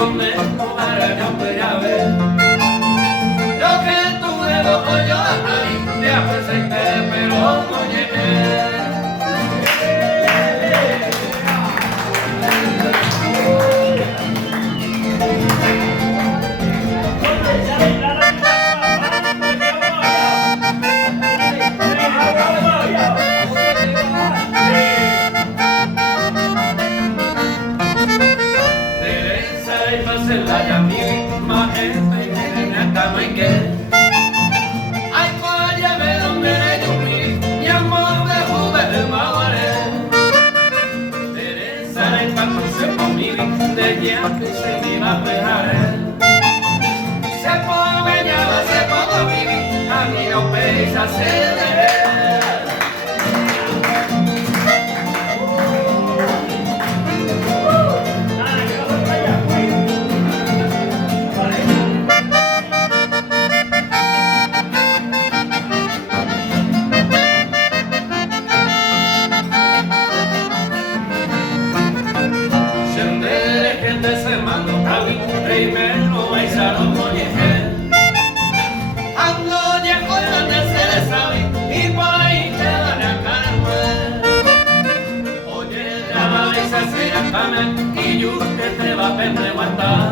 come para que operave. Lo que tú debo yo ahí te apresenté, pero no llegué. La llami maestra y nena tamañe. Ay, coña, ve donde yo vi, y amor de juve de maware. Teresa en tanto se conmigo, de ya que se me iba a pegar. Se pone ya, se pone mi, a mí no pesa se debe. Primero vais a los mollejes, ando ya con donde se le sabe y por ahí te van a cargar. Oye, ya vais a hacer a cama y yo que te va a perder aguantar.